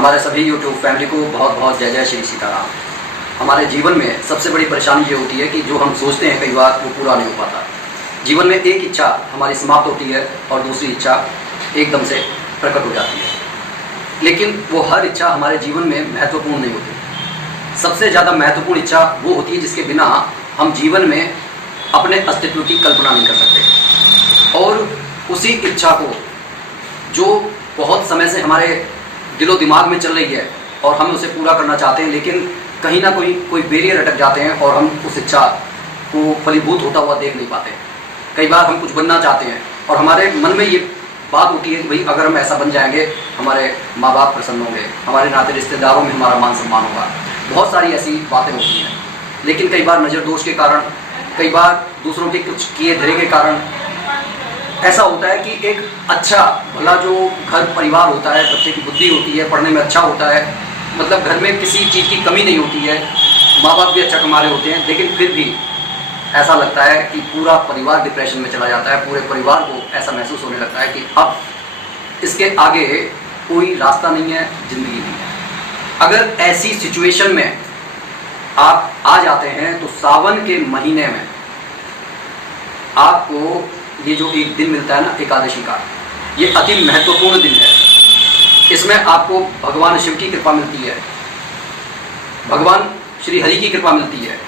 हमारे सभी YouTube family को बहुत बहुत जय जय श्री सीताराम। हमारे जीवन में सबसे बड़ी परेशानी ये होती है कि जो हम सोचते हैं कई बार वो पूरा नहीं हो पाता। जीवन में एक इच्छा हमारी समाप्त होती है और दूसरी इच्छा एकदम से प्रकट हो जाती है, लेकिन वो हर इच्छा हमारे जीवन में महत्वपूर्ण नहीं होती। सबसे ज़्यादा महत्वपूर्ण इच्छा वो होती है जिसके बिना हम जीवन में अपने अस्तित्व की कल्पना नहीं कर सकते, और उसी इच्छा को जो बहुत समय से हमारे दिलो दिमाग में चल रही है और हम उसे पूरा करना चाहते हैं, लेकिन कहीं ना कोई बैरियर अटक जाते हैं और हम उस इच्छा को फलीभूत होता हुआ देख नहीं पाते। कई बार हम कुछ बनना चाहते हैं और हमारे मन में ये बात होती है कि भाई अगर हम ऐसा बन जाएंगे हमारे माँ बाप प्रसन्न होंगे, हमारे नाते रिश्तेदारों में हमारा मान सम्मान होगा। बहुत सारी ऐसी बातें होती हैं, लेकिन कई बार नज़र दोष के कारण, कई बार दूसरों के कुछ किए धरे के कारण ऐसा होता है कि एक अच्छा भला जो घर परिवार होता है, बच्चे की बुद्धि होती है, पढ़ने में अच्छा होता है, मतलब घर में किसी चीज़ की कमी नहीं होती है, माँ बाप भी अच्छा कमा रहे होते हैं, लेकिन फिर भी ऐसा लगता है कि पूरा परिवार डिप्रेशन में चला जाता है। पूरे परिवार को ऐसा महसूस होने लगता है कि अब इसके आगे कोई रास्ता नहीं है, ज़िंदगी नहीं है। अगर ऐसी सिचुएशन में आप आ जाते हैं तो सावन के महीने में आपको ये जो एक दिन मिलता है ना एकादशी का, ये अति महत्वपूर्ण दिन है। इसमें आपको भगवान शिव की कृपा मिलती है, भगवान श्री हरि की कृपा मिलती है,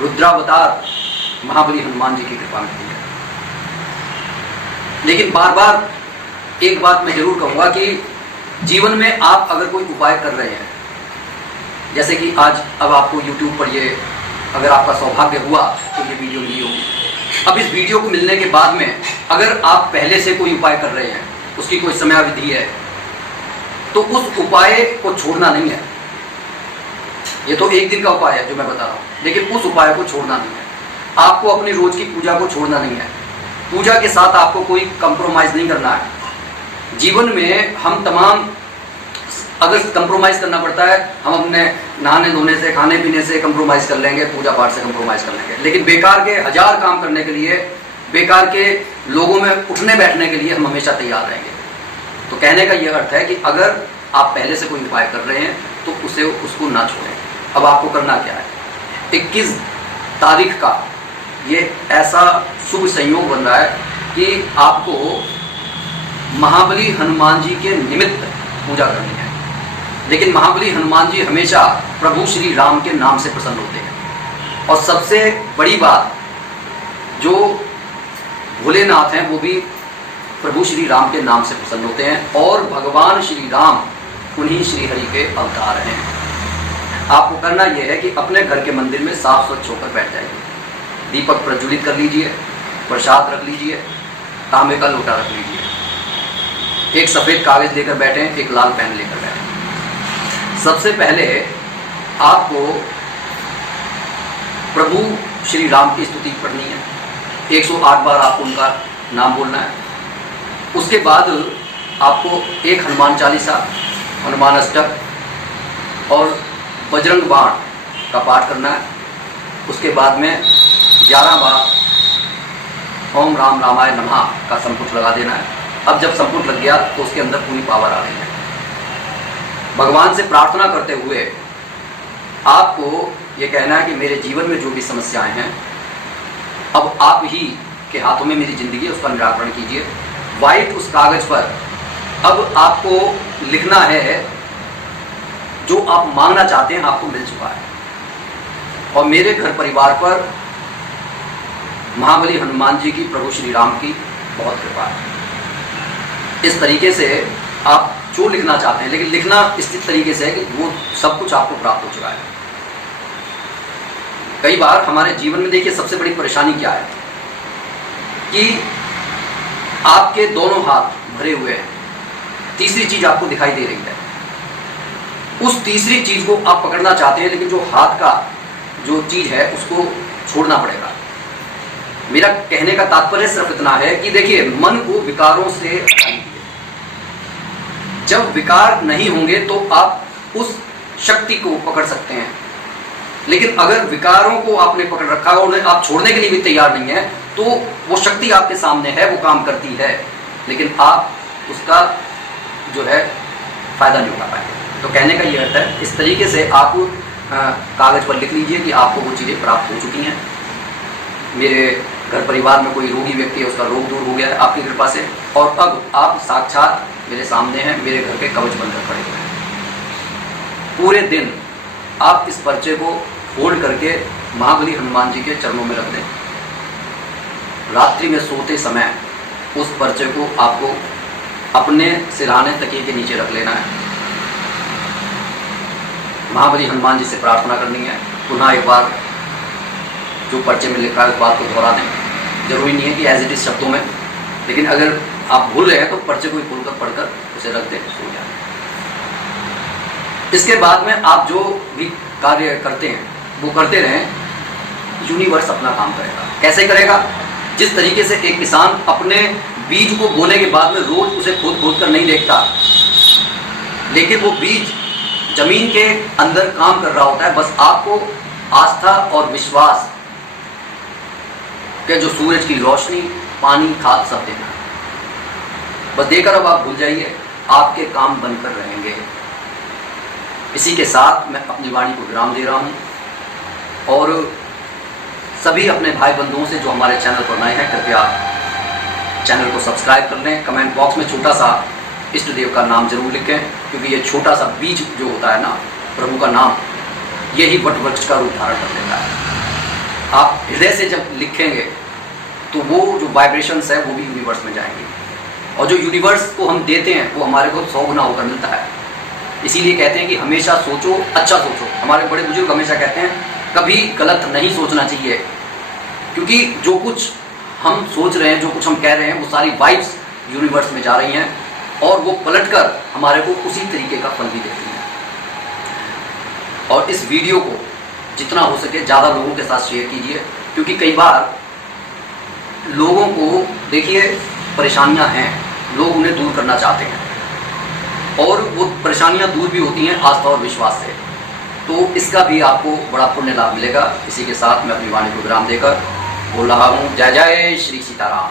रुद्रावतार महाबली हनुमान जी की कृपा मिलती है। लेकिन बार बार एक बात मैं जरूर कहूँगा कि जीवन में आप अगर कोई उपाय कर रहे हैं, जैसे कि आज अब आपको YouTube पर ये अगर आपका सौभाग्य हुआ तो ये वीडियो मिली होगी। अब इस वीडियो को मिलने के बाद में अगर आप पहले से कोई उपाय कर रहे हैं, उसकी कोई समयावधि है, तो उस उपाय को छोड़ना नहीं है। ये तो एक दिन का उपाय है जो मैं बता रहा हूँ, लेकिन उस उपाय को छोड़ना नहीं है। आपको अपनी रोज की पूजा को छोड़ना नहीं है। पूजा के साथ आपको कोई कंप्रोमाइज़ नहीं करना है। जीवन में हम तमाम अगर कंप्रोमाइज़ करना पड़ता है, हम अपने नहाने धोने से, खाने पीने से कंप्रोमाइज़ कर लेंगे, पूजा पाठ से कंप्रोमाइज़ कर लेंगे, लेकिन बेकार के 1000 काम करने के लिए, बेकार के लोगों में उठने बैठने के लिए हम हमेशा तैयार रहेंगे। तो कहने का ये अर्थ है कि अगर आप पहले से कोई उपाय कर रहे हैं तो उसको ना छोड़ें। अब आपको करना क्या है, 21 तारीख का ये ऐसा शुभ संयोग बन रहा है कि आपको महाबली हनुमान जी के निमित्त पूजा करनी है। लेकिन महाबली हनुमान जी हमेशा प्रभु श्री राम के नाम से प्रसन्न होते हैं, और सबसे बड़ी बात, जो भोलेनाथ हैं वो भी प्रभु श्री राम के नाम से प्रसन्न होते हैं, और भगवान श्री राम उन्हीं श्री हरि के अवतार हैं। आपको करना यह है कि अपने घर के मंदिर में साफ स्वच्छ होकर बैठ जाइए, दीपक प्रज्वलित कर लीजिए, प्रसाद रख लीजिए, तांबे का लोटा रख लीजिए, एक सफ़ेद कागज लेकर बैठें, एक लाल पेन लेकर बैठें। सबसे पहले आपको प्रभु श्री राम की स्तुति पढ़नी है, 108 बार आपको उनका नाम बोलना है। उसके बाद आपको एक हनुमान चालीसा, हनुमान अष्टक और बजरंग बाण का पाठ करना है। उसके बाद में 11 बार ओम राम रामाय नमः का संपुट लगा देना है। अब जब संपुट लग गया तो उसके अंदर पूरी पावर आ गई है। भगवान से प्रार्थना करते हुए आपको ये कहना है कि मेरे जीवन में जो भी समस्याएं हैं, अब आप ही के हाथों में मेरी ज़िंदगी है, उसका निराकरण कीजिए। वाइट उस कागज़ पर अब आपको लिखना है जो आप मांगना चाहते हैं आपको मिल चुका है, और मेरे घर परिवार पर महाबली हनुमान जी की, प्रभु श्री राम की बहुत कृपा है। इस तरीके से आप जो लिखना चाहते हैं, लेकिन लिखना इस तरीके से है कि वो सब कुछ आपको प्राप्त हो चुका है। कई बार हमारे जीवन में देखिए सबसे बड़ी परेशानी क्या है कि आपके दोनों हाथ भरे हुए हैं, तीसरी चीज आपको दिखाई दे रही है। उस तीसरी चीज को आप पकड़ना चाहते हैं, लेकिन जो हाथ का जो चीज है उसको छोड़ना पड़ेगा। मेरा कहने का तात्पर्य सिर्फ इतना है कि देखिए, मन को विकारों से हटाइए। जब विकार नहीं होंगे तो आप उस शक्ति को पकड़ सकते हैं, लेकिन अगर विकारों को आपने पकड़ रखा है और उन्हें आप छोड़ने के लिए भी तैयार नहीं है, तो वो शक्ति आपके सामने है, वो काम करती है, लेकिन आप उसका जो है फ़ायदा नहीं उठा पाएंगे। तो कहने का ये अर्थ है, इस तरीके से आप कागज़ पर लिख लीजिए कि आपको वो चीज़ें प्राप्त हो चुकी हैं। मेरे घर परिवार में कोई रोगी व्यक्ति है, उसका रोग दूर हो गया है आपकी कृपा से, और अब आप साक्षात मेरे सामने हैं, मेरे घर के कवच बनकर खड़े हुए हैं। पूरे दिन आप इस पर्चे को फोल्ड करके महाबली हनुमान जी के चरणों में रख दें। रात्रि में सोते समय उस पर्चे को आपको अपने सिरहाने तकिए के नीचे रख लेना है। महाबली हनुमान जी से प्रार्थना करनी है। पुनः एक बार जो पर्चे में लिखा है उस बात को दोहरा दें। जरूरी नहीं है कि एज इट इज शब्दों में, लेकिन अगर आप भूल रहे हैं तो पर्चे को खोलकर पढ़कर उसे रख दें, सो जाए। इसके बाद में आप जो भी कार्य करते हैं वो करते रहें, यूनिवर्स अपना काम करेगा। कैसे करेगा? जिस तरीके से एक किसान अपने बीज को बोने के बाद में रोज उसे खोद खोद कर नहीं देखता, लेकिन वो बीज जमीन के अंदर काम कर रहा होता है। बस आपको आस्था और विश्वास के जो सूरज की रोशनी, पानी, खाद सब देना है। बस देकर अब आप भूल जाइए, आपके काम बनकर रहेंगे। इसी के साथ मैं अपनी वाणी को विराम दे रहा हूँ, और सभी अपने भाई बंधुओं से जो हमारे चैनल पर नए हैं, कृपया चैनल को सब्सक्राइब कर लें। कमेंट बॉक्स में छोटा सा इष्ट देव का नाम जरूर लिखें, क्योंकि ये छोटा सा बीज जो होता है ना, प्रभु का नाम, यही वट वृक्ष का रूप धारण कर लेता है। आप हृदय से जब लिखेंगे तो वो जो वाइब्रेशंस है वो भी यूनिवर्स में जाएंगे, और जो यूनिवर्स को हम देते हैं वो हमारे को 100 गुना होकर मिलता है। इसीलिए कहते हैं कि हमेशा सोचो, अच्छा सोचो। हमारे बड़े बुजुर्ग हमेशा कहते हैं कभी गलत नहीं सोचना चाहिए, क्योंकि जो कुछ हम सोच रहे हैं, जो कुछ हम कह रहे हैं, वो सारी वाइब्स यूनिवर्स में जा रही हैं, और वो पलटकर हमारे को उसी तरीके का फल भी देती हैं। और इस वीडियो को जितना हो सके ज़्यादा लोगों के साथ शेयर कीजिए, क्योंकि कई बार लोगों को, देखिए, परेशानियां हैं, लोग उन्हें दूर करना चाहते हैं, और वो परेशानियां दूर भी होती हैं आस्था और विश्वास से। तो इसका भी आपको बड़ा पुण्य लाभ मिलेगा। इसी के साथ मैं अपनी वाणी को विराम देकर बोल रहा हूँ, जय जय श्री सीताराम।